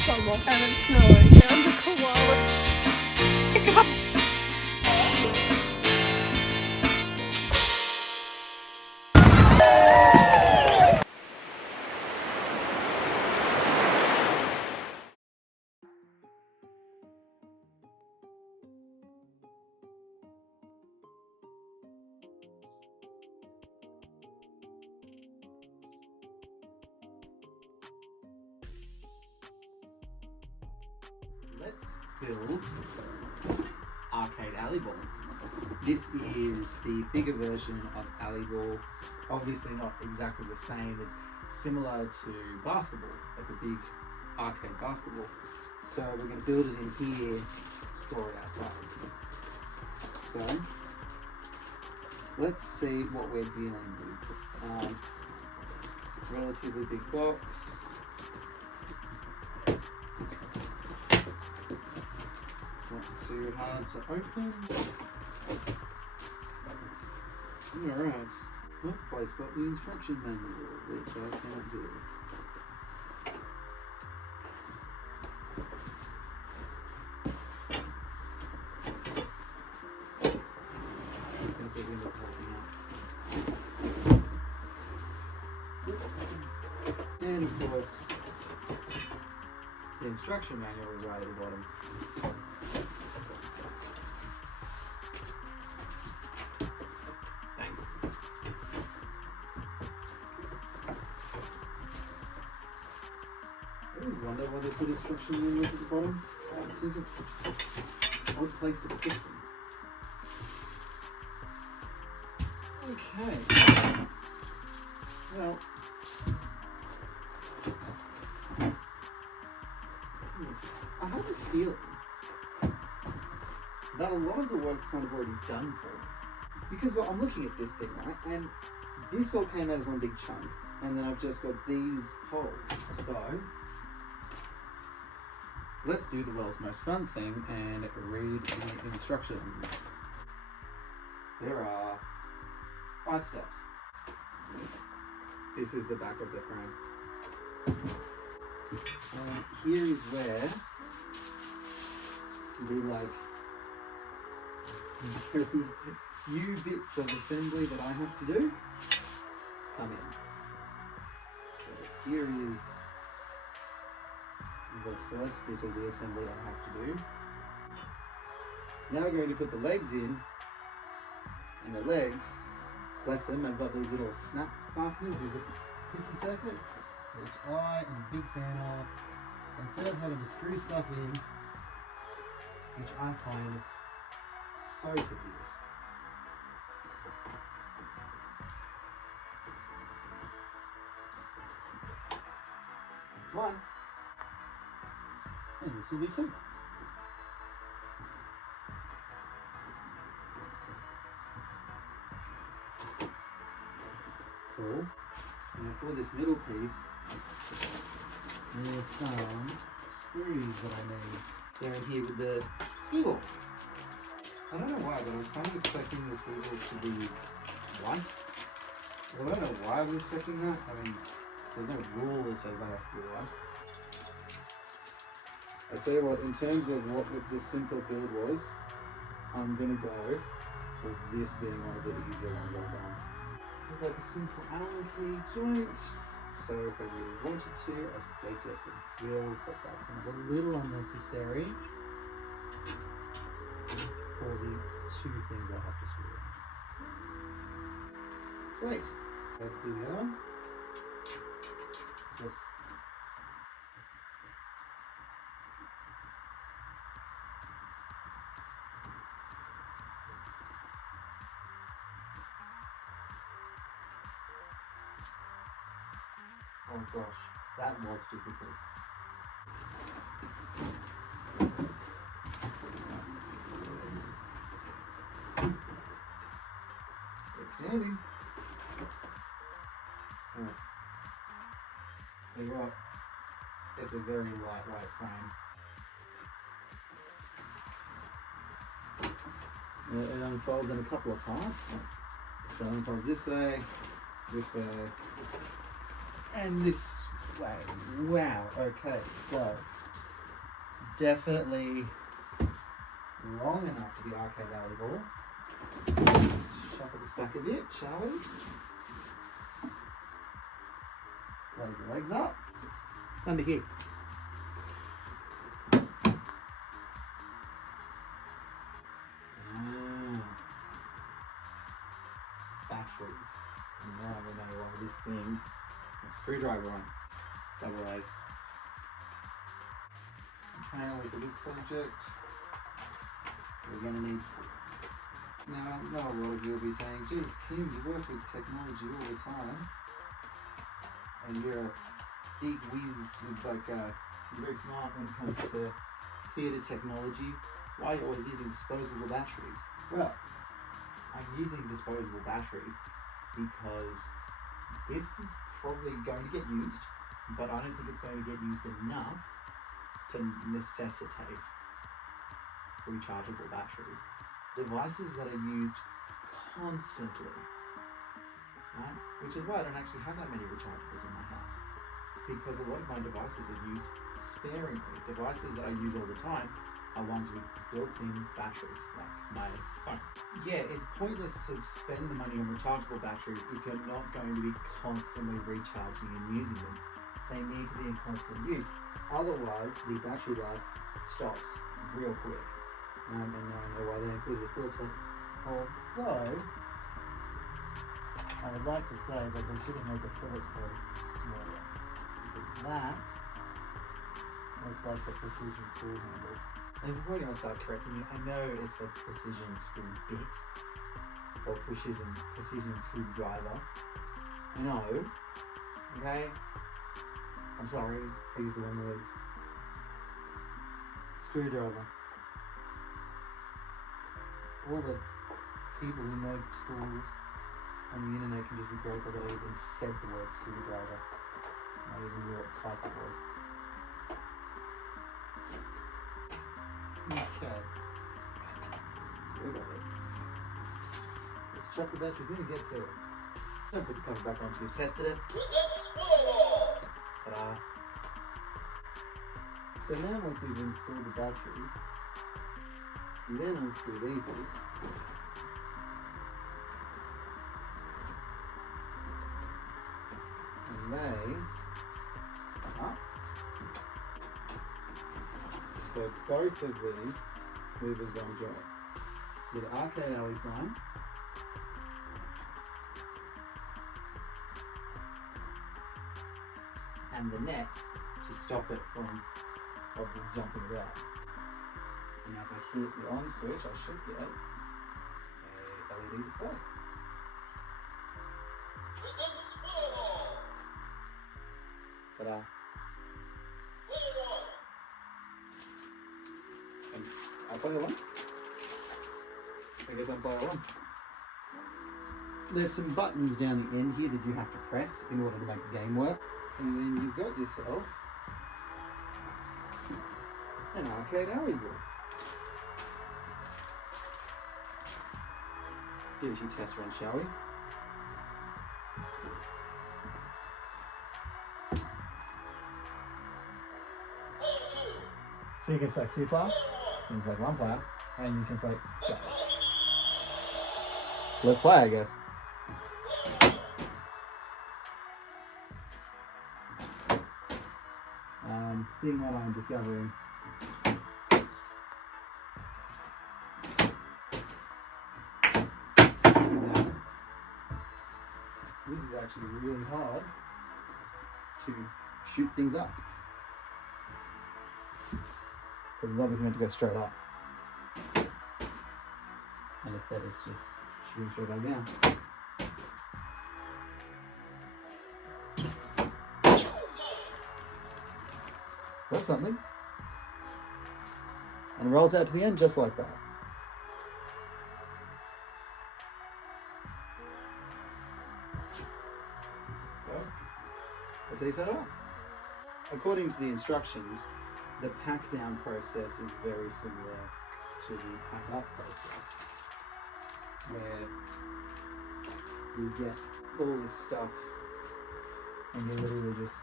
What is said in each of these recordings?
summer and it's snowing and the koala. Let's build Arcade Alley Ball. This is the bigger version of Alley Ball. Obviously not exactly the same. It's similar to basketball, like a big arcade basketball. So we're going to build it in here, store it outside. So let's see what we're dealing with. Relatively big box. Not too hard to open. Alright, let's place what the instruction manual, which I cannot do. I'm just going to see if we can look the whole thing up. And of course, the instruction manual is right at the bottom. Thanks. I always wonder why they put instruction manuals at the bottom. It seems it's an odd place to put them. Okay. Well. I have a feeling that a lot of the work's kind of already done for me. Because well, I'm looking at this thing, right? And this all came out as one big chunk. And then I've just got these holes. So let's do the world's most fun thing and read the instructions. There are 5 steps. This is the back of the frame. Here is where the very few bits of assembly that I have to do come in. So here is the first bit of the assembly I have to do. Now we're going to put the legs in, and the legs, bless them, I've got these little snap fasteners, these are picky circuits, which I am a big fan of. Instead of having to screw stuff in, which I find so tedious. That's one. And this will be 2. Cool. Now for this middle piece, there's some screws that I need. They're in here with the ski balls. I don't know why, but I was kind of expecting the ski balls to be white. I don't know why I was expecting that. I mean, there's no rule that says they have to be white. I tell you what, in terms of what this simple build was, I'm gonna go with this being one of the easier ones I've done. It's like a simple Allen key joint. So if I really wanted to, I could break it with a drill, but that seems a little unnecessary for the 2 things I have to screw in. Great. Let's do the other one. Just oh gosh, that was difficult. It's standing. Oh. Tell you what, it's a very lightweight frame. It unfolds in a couple of parts. So it unfolds this way, and this way. Wow, okay, so definitely long enough to be arcade alley ball. Shuffle this back a bit, shall we? Raise the legs up. Under here. Batteries. And now we know why this thing has a screwdriver on. Double A's. Apparently for this project, we're going to need. Now, I know a lot of you will be saying, geez, Tim, you work with technology all the time, and you're a big whiz with you're very smart when it comes to theatre technology. Why are you always using disposable batteries? Well, I'm using disposable batteries because this is probably going to get used, but I don't think it's going to get used enough to necessitate rechargeable batteries. Devices that are used constantly, right? Which is why I don't actually have that many rechargeables in my house, because a lot of my devices are used sparingly. Devices that I use all the time are ones with built-in batteries, like my phone. Yeah, it's pointless to spend the money on rechargeable batteries if you're not going to be constantly recharging and using them. They need to be in constant use. Otherwise, the battery life stops real quick. And now I know why they included a Phillips head. Although, I would like to say that they should have made the Phillips head smaller. That looks like a precision screw handle. And before anyone starts correcting me, I know it's a precision screw bit, or precision screwdriver. I know, okay? I'm sorry, I used the wrong words. Screwdriver. All the people who know tools on the internet can just be grateful that I even said the word screwdriver. I even knew what type it was. Okay. We got it. Let's chuck the batteries in and get to it. Don't put the cover back on until you've tested it. Ta-da. So now once you've installed the batteries, you then unscrew these bits. And they come up. So both of these movers go on joint. With the arcade alley sign. And the net to stop it from obviously jumping about. And now if I hit the on switch, I should get a LED display. Ta-da. And umpire one. I guess umpire one. There's some buttons down the end here that you have to press in order to make the game work. And then you've got yourself an arcade alley ball. Let's give it a test run, shall we? So you can select 2 player, you can select 1 player, and you can select go. Let's play, I guess. Thing that I'm discovering is that this is actually really hard to shoot things up. Because it's obviously meant to go straight up. And instead it's just shooting straight back down. That's something. And it rolls out to the end just like that. So, that's how you set it up. According to the instructions, the pack down process is very similar to the pack up process, where you get all this stuff and you literally just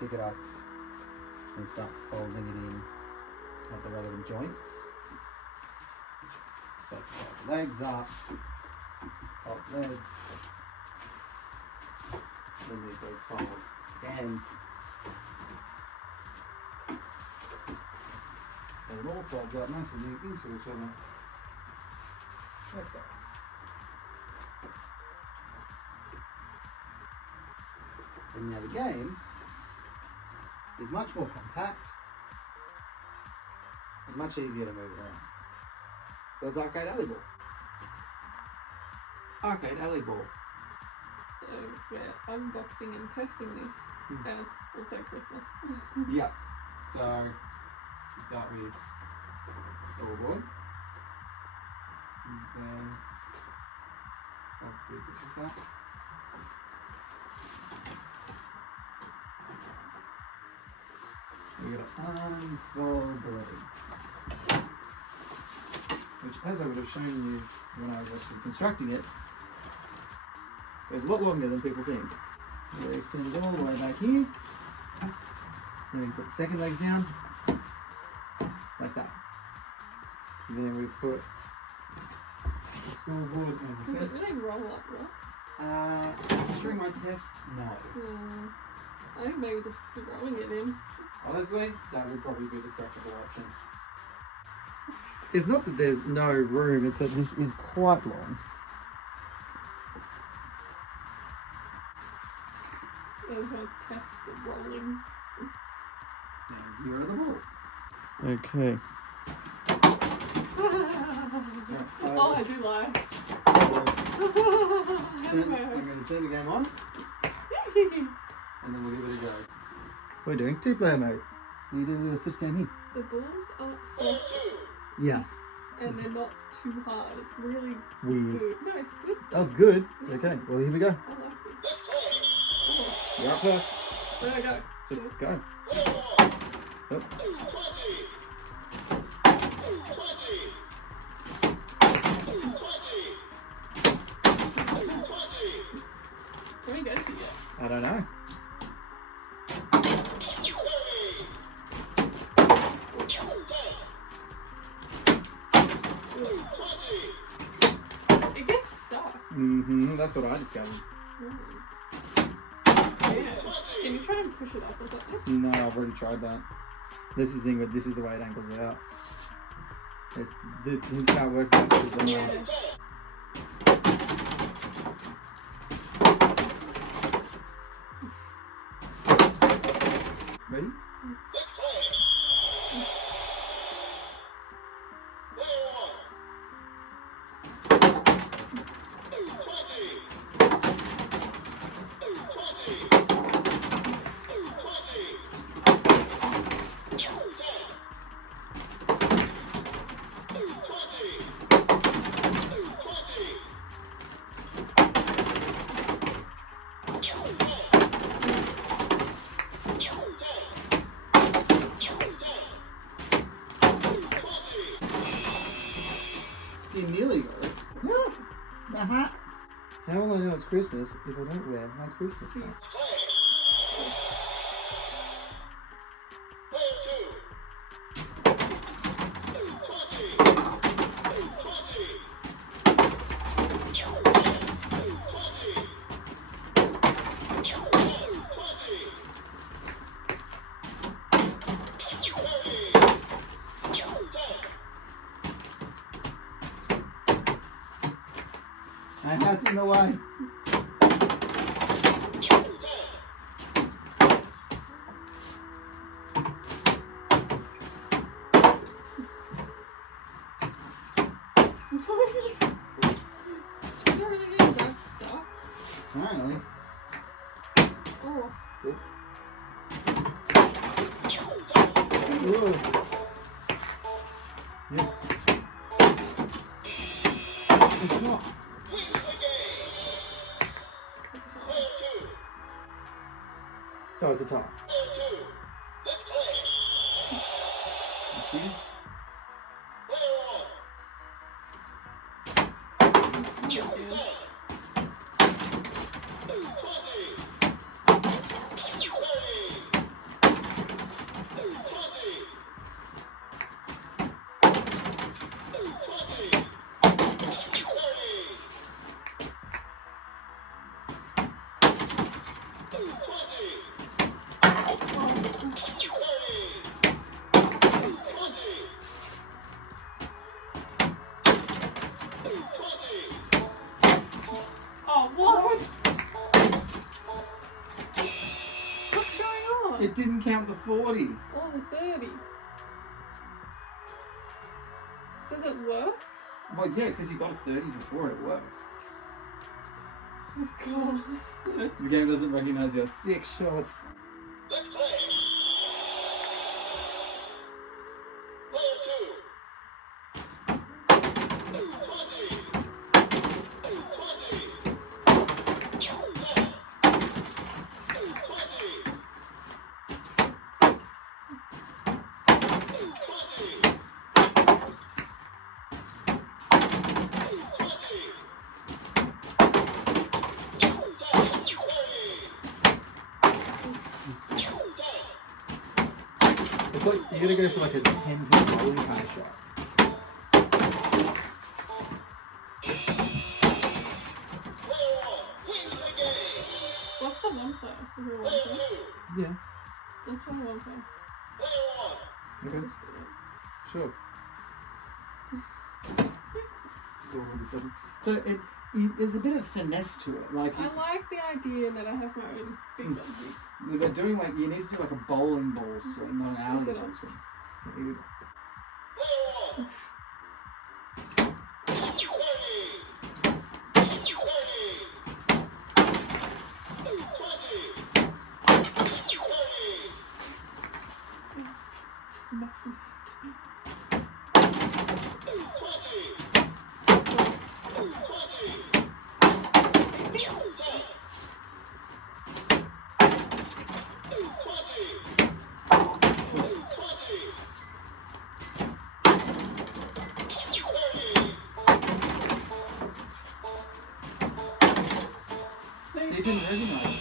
pick it up and start folding it in at the relevant joints. So pop legs up, pop legs, then these legs fold again. And it all folds up nice and neat into each other. Like so. And now the game is much more compact and much easier to move around. So it's Arcade Alley Ball. Arcade Alley Ball. So we're unboxing and testing this, and it's also Christmas. Yeah. So we start with the scoreboard. And then obviously put this up. We're going to unfold the legs. Which, as I would have shown you when I was actually constructing it, goes a lot longer than people think. We extend it all the way back here. Then we put the second legs down, like that. And then we put the scoreboard and the Does it center. really roll up well? During my tests, no. I think maybe just throwing it in. Honestly, that would probably be the preferable option. It's not that there's no room, it's that this is quite long. I was going to test the rolling. And here are the balls. Okay. Oh, I do lie. I'm going to turn the game on, and then we'll give it a go. We're doing 2-player mode. So you do a little switch down here. The balls aren't soft Yeah. and they're not too hard. It's really Weird. good. No, it's good. Oh, it's good. Okay, well here we go. I like it. Oh, You're up first. where do I go? Just go. Yep. Can we get to yet? I don't know. It gets stuck. That's what I discovered. Yeah. Can you try and push it up or something? No, I've already tried that. This is the thing, but this is the way it angles out. This is how it works. Yeah. Ready? You nearly got it. How will I know it's Christmas if I don't wear my Christmas hat? My hat's in the way. You don't really get that stuck. Apparently. Oh. Whoa. Yep. It's not. So it's a tie. Thank you. Oh, what? What's going on? It didn't count the 40. Oh, the 30. Does it work? Well, yeah, because you got a 30 before it worked. Of course. The game doesn't recognize your 6 shots. Let's play. It's like you gotta go for like a 10-hit bowling kind of shot. What's the one player? Is there a one player? Yeah. Let's try one player. Okay. Sure. So there's a bit of finesse to it. Like I like the idea that I have my own big bugsy. they're doing like you need to do like a bowling ball swing, not an alley Is it ball on? swing. Here we go. Smash me. So you didn't recognize it.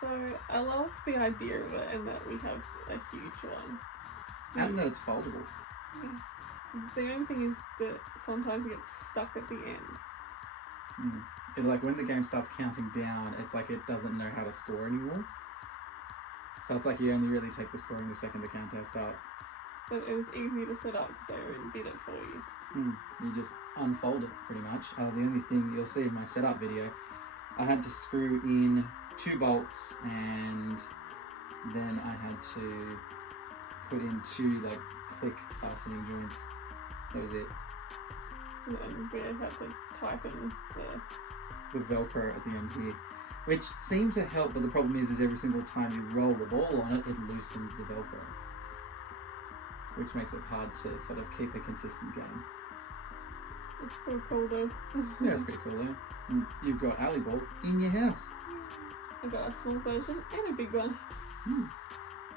So I love the idea of it and that we have a huge one. And that it's foldable. The only thing is that sometimes it gets stuck at the end. It, like when the game starts counting down, it's like it doesn't know how to score anymore. So it's like you only really take the scoring the second the countdown starts. But it was easy to set up because I already did it for you. You just unfold it pretty much. The only thing you'll see in my setup video, I had to screw in 2 bolts and then I had to put in 2 like click fastening joints. That was it. And then we had to tighten the... The Velcro at the end here, which seemed to help, but the problem is every single time you roll the ball on it, it loosens the Velcro, which makes it hard to sort of keep a consistent game. It's still cool though. Yeah, it's pretty cool though. And you've got Alley Ball in your house. I got a small version and a big one.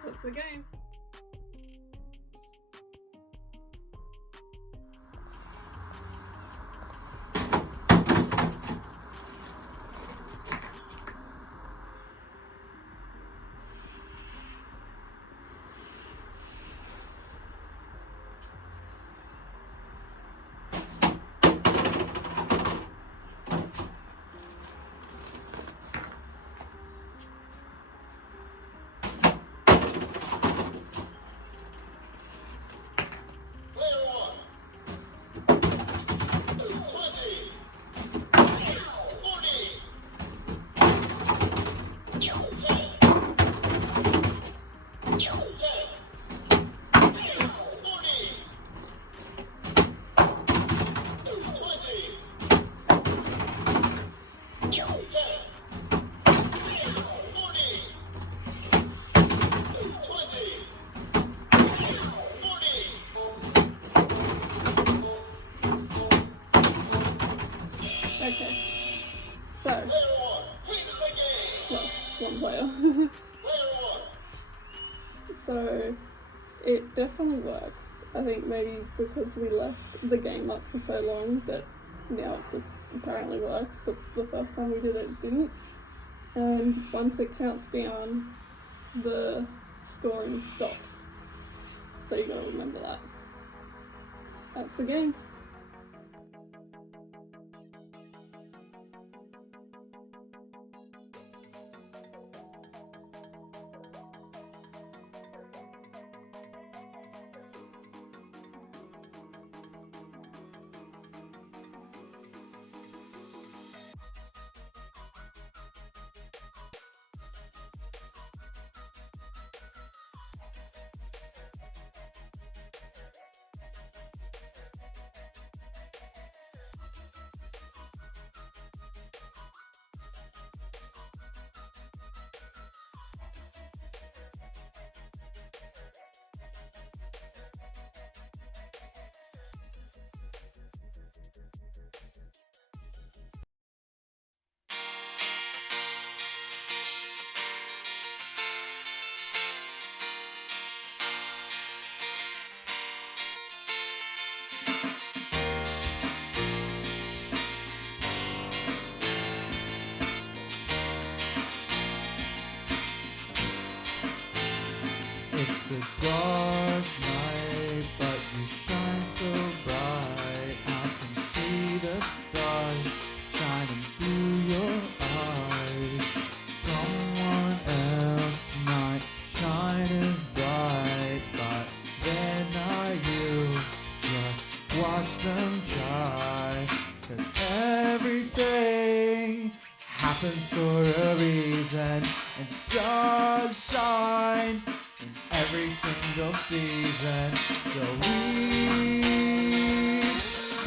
That's the game. Okay. So, well, one player. So, it definitely works. I think maybe because we left the game up for so long that now it just apparently works, but the first time we did it, it didn't. And once it counts down, the scoring stops. So you gotta remember that. That's the game. happens for a reason, and stars shine in every single season. So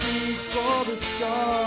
reach for the stars.